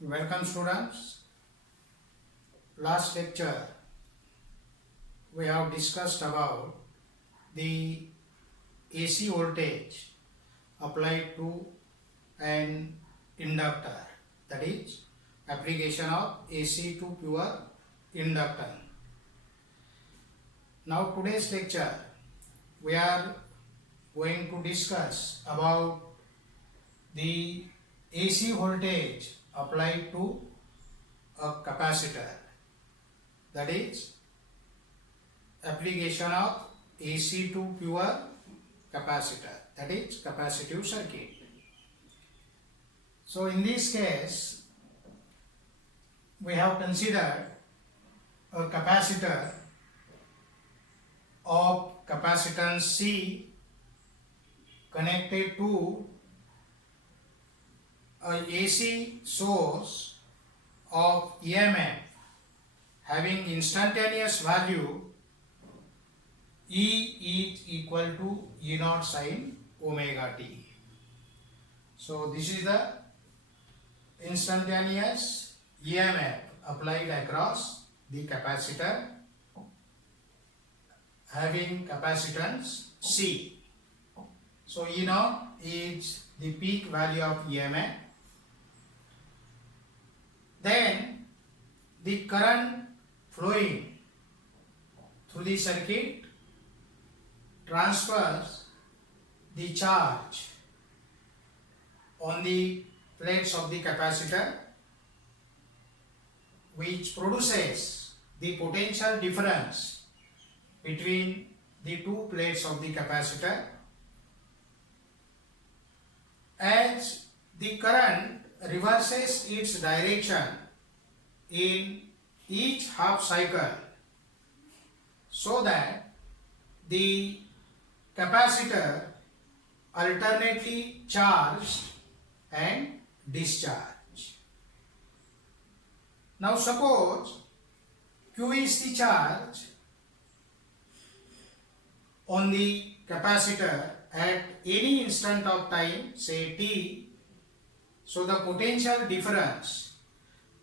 Welcome students. Last lecture we have discussed about the AC voltage applied to an inductor, that is application of AC to pure inductor. Now today's lecture we are going to discuss about the AC voltage applied to a capacitor, that is application of AC to pure capacitor, that is capacitive circuit. So in this case we have considered a capacitor of capacitance C connected to a AC source of EMF having instantaneous value E is equal to E naught sin omega t. So this is the instantaneous EMF applied across the capacitor having capacitance C. So E naught is the peak value of EMF. Then the current flowing through the circuit transfers the charge on the plates of the capacitor, which produces the potential difference between the two plates of the capacitor. As the current reverses its direction in each half cycle, so that the capacitor alternately charged and discharged. Now suppose Q is the charge on the capacitor at any instant of time, say t. So the potential difference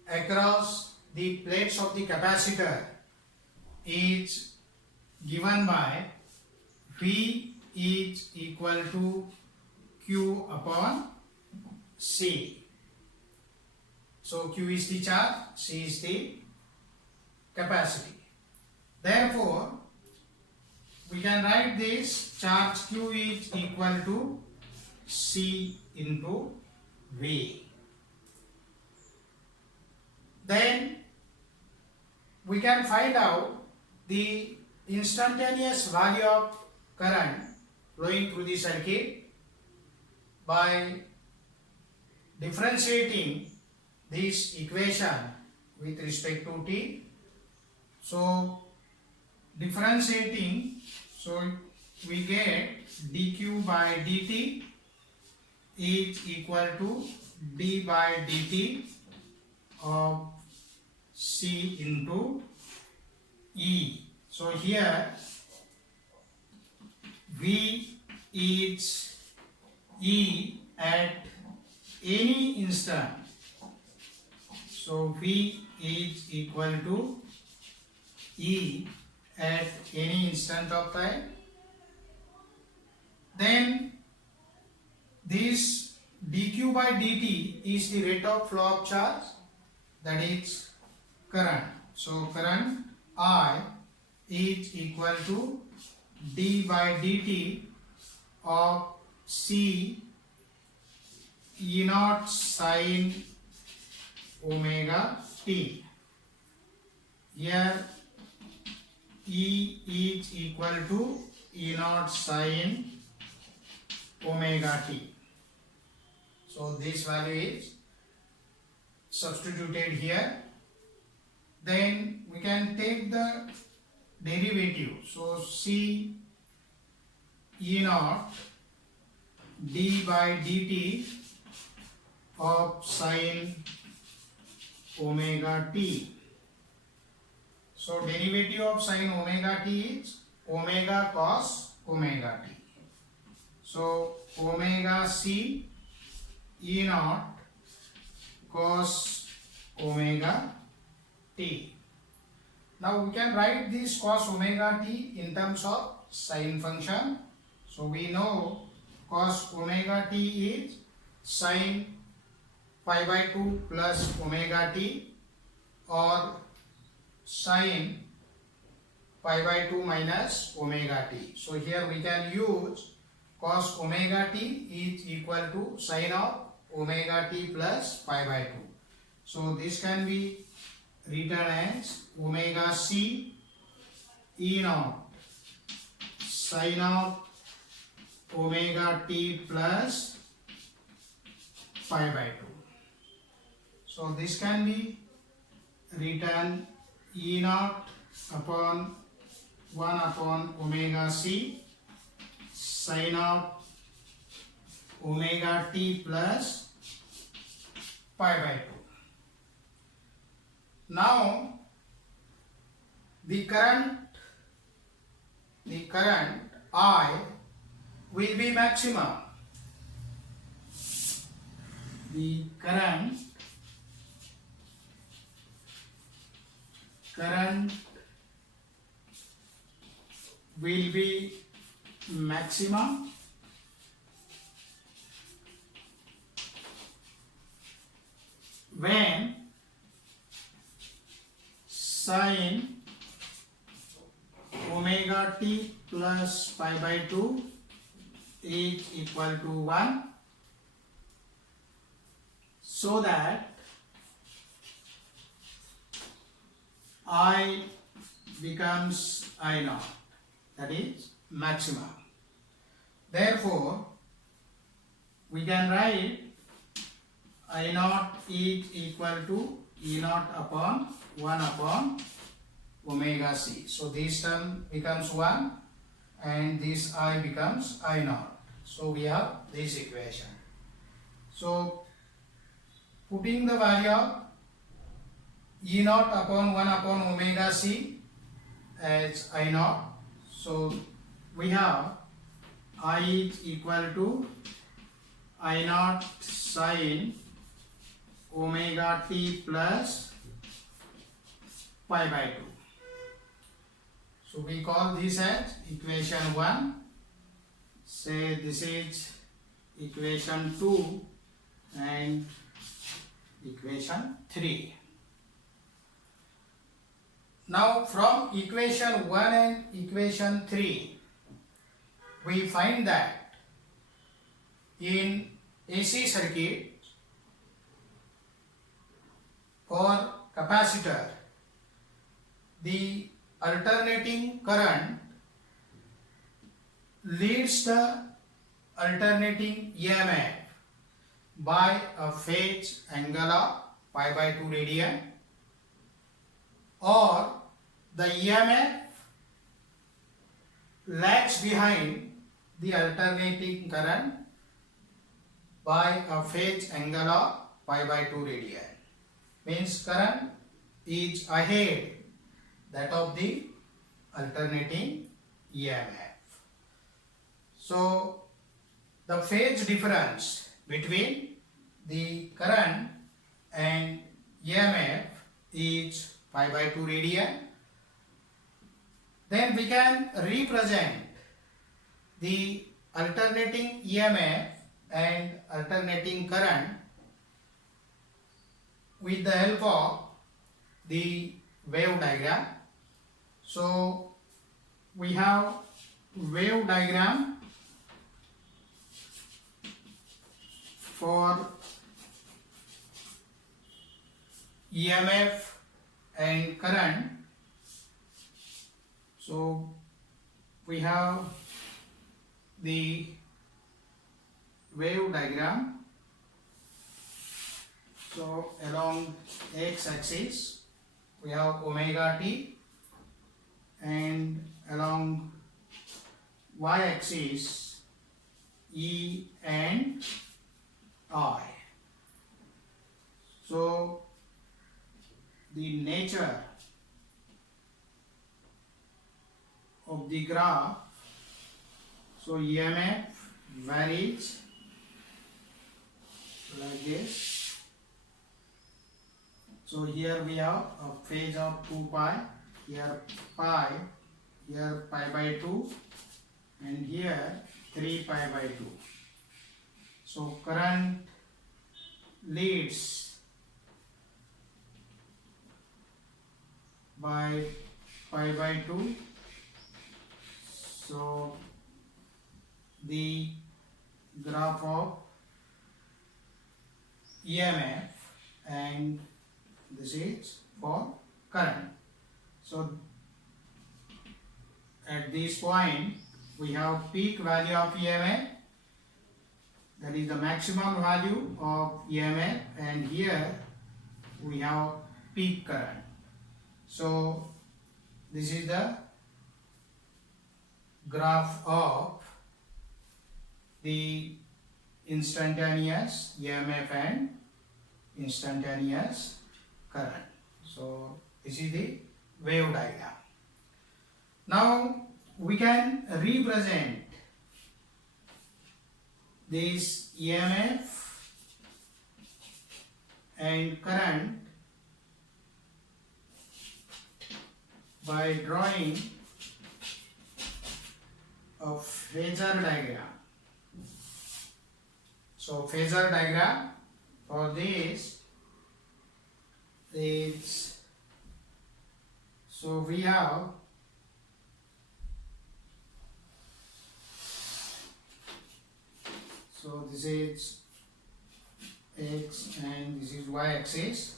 across the plates of the capacitor is given by V is equal to Q upon C. So Q is the charge, C is the capacity. Therefore, we can write this charge Q is equal to C into V. Then we can find out the instantaneous value of current flowing through the circuit by differentiating this equation with respect to t. So differentiating, so we get dq by dt is equal to d by dt of C into E. So here V is E at any instant. So V is equal to E at any instant of time. Then this dq by dt is the rate of flow of charge, that is current. So current I is equal to d by dt of C E naught sin omega t. Here E is equal to E naught sin omega t. So this value is substituted here. Then we can take the derivative. So C E naught d by dt of sin omega t. So derivative of sin omega t is omega cos omega t. So omega C E naught cos omega t. Now we can write this cos omega t in terms of sine function. So we know cos omega t is sine pi by 2 plus omega t, or sine pi by 2 minus omega t. So here we can use cos omega t is equal to sine of omega t plus pi by 2. So this can be written as omega c e naught sine of omega t plus pi by 2. So this can be written e naught upon 1 upon omega c sine of omega t plus pi by 2. Now the current I will be maximum. The current will be maximum when sine omega t plus pi by 2 is equal to 1, so that I becomes I naught, that is maximum. Therefore, we can write I naught is equal to E naught upon 1 upon omega c. So this term becomes 1 and this I becomes I naught. So we have this equation. So putting the value of E naught upon 1 upon omega c as I naught. So we have I is equal to I naught sine omega t plus pi by 2. So we call this as equation 1. Say this is equation 2 and equation 3. Now from equation 1 and equation 3, we find that in AC circuit for capacitor, the alternating current leads the alternating EMF by a phase angle of pi by 2 radian, or the EMF lags behind the alternating current by a phase angle of pi by 2 radian. Means current is ahead that of the alternating EMF. So the phase difference between the current and EMF is pi by 2 radian. Then we can represent the alternating EMF and alternating current with the help of the wave diagram. So we have wave diagram for EMF and current. So we have the wave diagram. So along x-axis we have omega t, and along y-axis E and I. So the nature of the graph, so EMF varies like this. So here we have a phase of 2 pi, here pi, here pi by 2, and here 3 pi by 2. So current leads by pi by 2. So the graph of EMF, and this is for current. So at this point we have peak value of EMF, that is the maximum value of EMF, and here we have peak current. So this is the graph of the instantaneous EMF and instantaneous current. So this is the wave diagram. Now we can represent this EMF and current by drawing a phasor diagram. So phasor diagram for this is, so we have so this is x and this is y axis.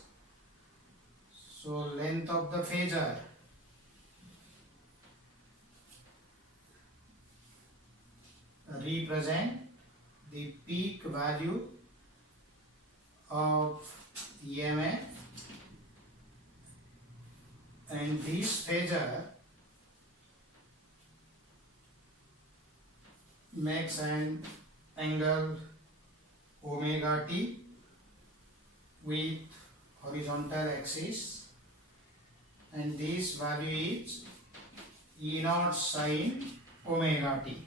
So length of the phasor represent the peak value of EMF, and this phasor makes an angle omega t with horizontal axis, and this value is E naught sin omega t.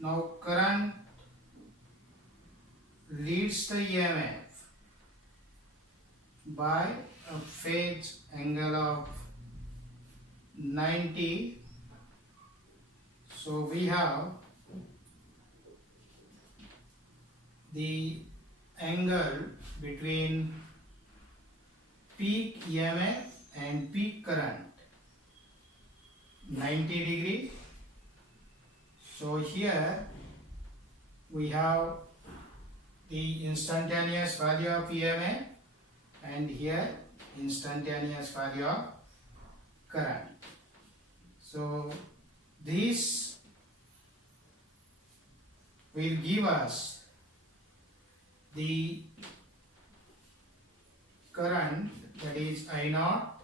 Now current leads the EMF by a phase angle of 90. So we have the angle between peak EMF and peak current 90 degree. So here we have the instantaneous value of EMF, and here instantaneous value of current. So this will give us the current, that is I naught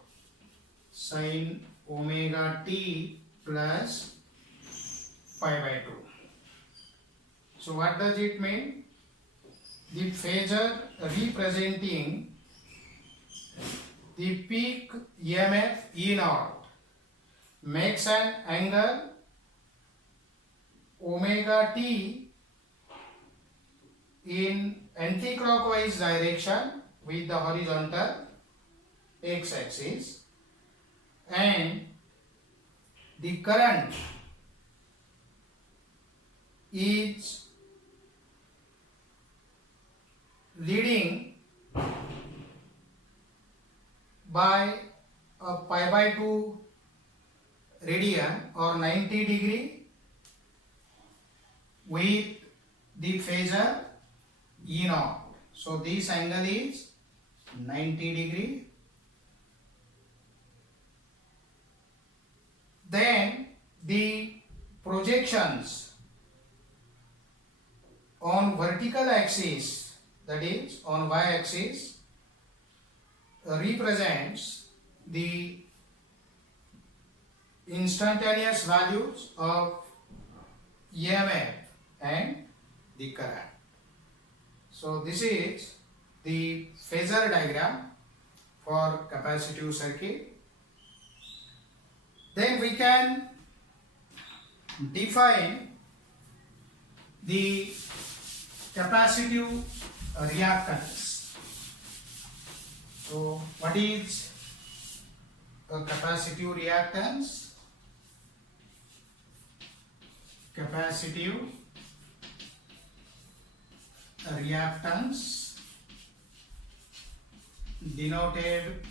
sin omega t plus pi by 2. So what does it mean? The phasor representing the peak EMF E naught makes an angle omega t in anti-clockwise direction with the horizontal x-axis, and the current is leading by a pi by 2 radian or 90 degree with the phasor E naught. So this angle is 90 degree. Then the projections on vertical axis, that is on y axis, represents the instantaneous values of EMF and the current. So this is the phasor diagram for capacitive circuit. Then we can define the capacitive reactance. So what is a capacitive reactance? Capacitive reactance denoted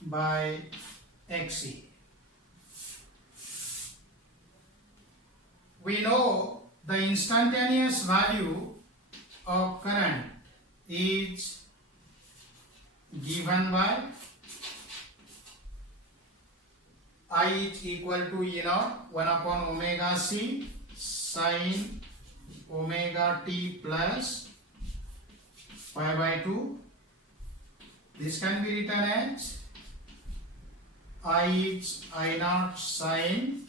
by Xe. We know the instantaneous value of current is given by I is equal to E naught 1 upon omega c sin omega t plus pi by 2. This can be written as I is I naught sin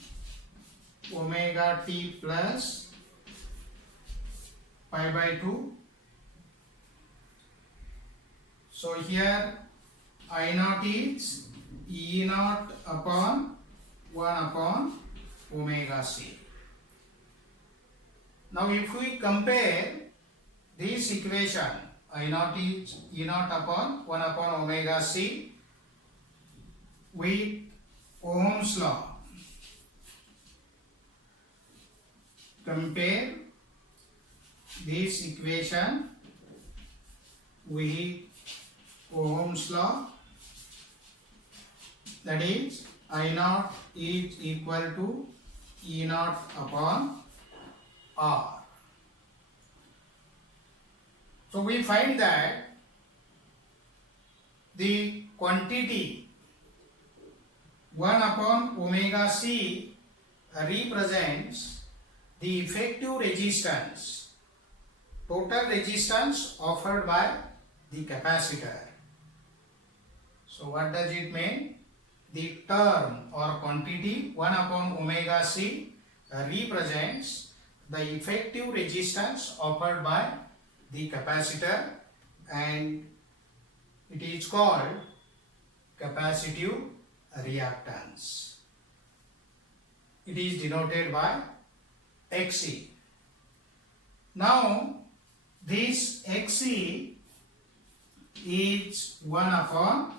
omega t plus pi by 2. So here I naught is E naught upon 1 upon omega c. Now if we compare this equation, I naught is E naught upon 1 upon omega c with Ohm's law, compare this equation with Ohm's law, that is I naught is equal to E naught upon R. So we find that the quantity 1 upon omega c represents the effective resistance, total resistance offered by the capacitor. So what does it mean? The term or quantity 1 upon omega c represents the effective resistance offered by the capacitor, and it is called capacitive reactance. It is denoted by Xe. Now this Xe is 1 upon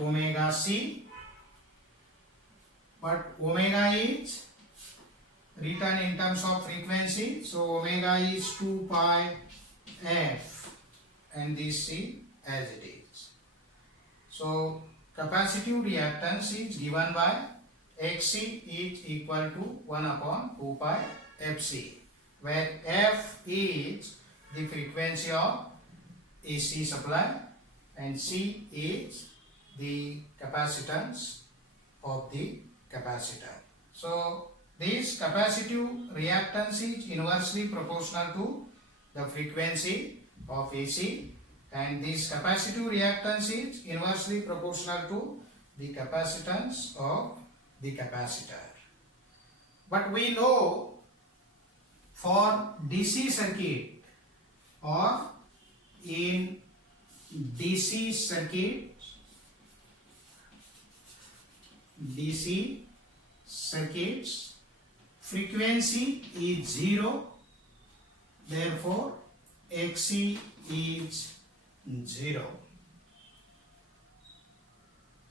omega c, but omega is written in terms of frequency, so omega is 2 pi f and this c as it is. So capacitive reactance is given by Xc is equal to 1 upon 2 pi Fc, where F is the frequency of AC supply and C is the capacitance of the capacitor. So this capacitive reactance is inversely proportional to the frequency of AC, and this capacitive reactance is inversely proportional to the capacitance of the capacitor. But we know for DC circuit or in DC circuits, frequency is 0, therefore Xc is 0.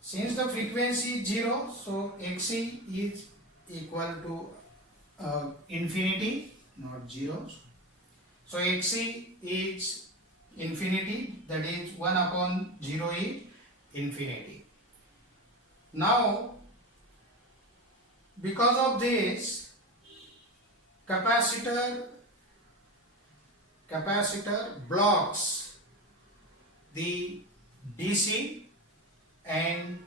Since the frequency is 0, so Xc is equal to infinity, not 0. So Xc is infinity, that is 1 upon 0 is infinity. Now because of this, capacitor blocks the DC and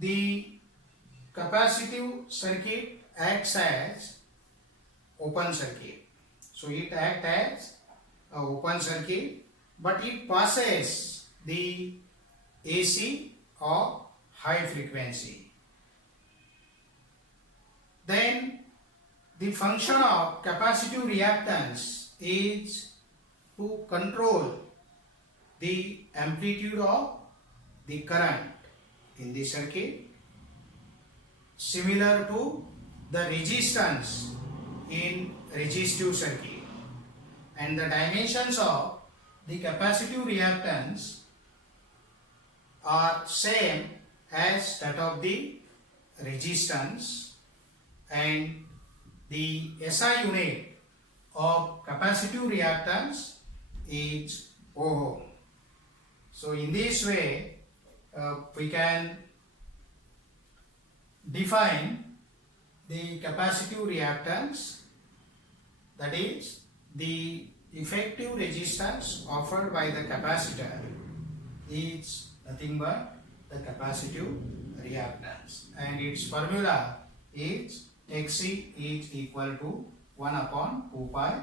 the capacitive circuit acts as open circuit. So it acts as an open circuit, but it passes the AC of high frequency. Then the function of capacitive reactance is to control the amplitude of the current in the circuit, similar to the resistance in resistive circuit. and the dimensions of the capacitive reactance are same as that of the resistance, and the SI unit of capacitive reactance is ohm. So in this way we can define the capacitive reactance, that is the effective resistance offered by the capacitor is nothing but the capacitive reactance, and its formula is Xc is equal to 1 upon 2 pi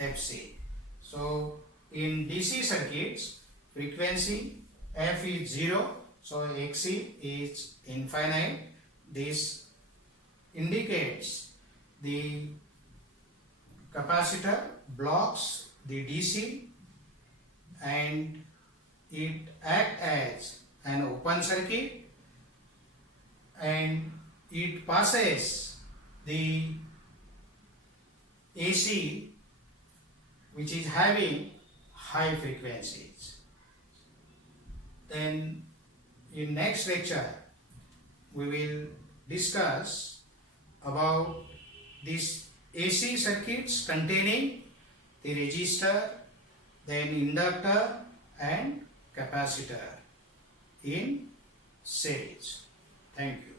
Fc. So in DC circuits, frequency F is 0, so Xc is infinite. This indicates the capacitor blocks the DC and it acts as an open circuit, and it passes the AC which is having high frequencies. Then in next lecture we will discuss about these AC circuits containing the resistor, then inductor and capacitor in series. Thank you.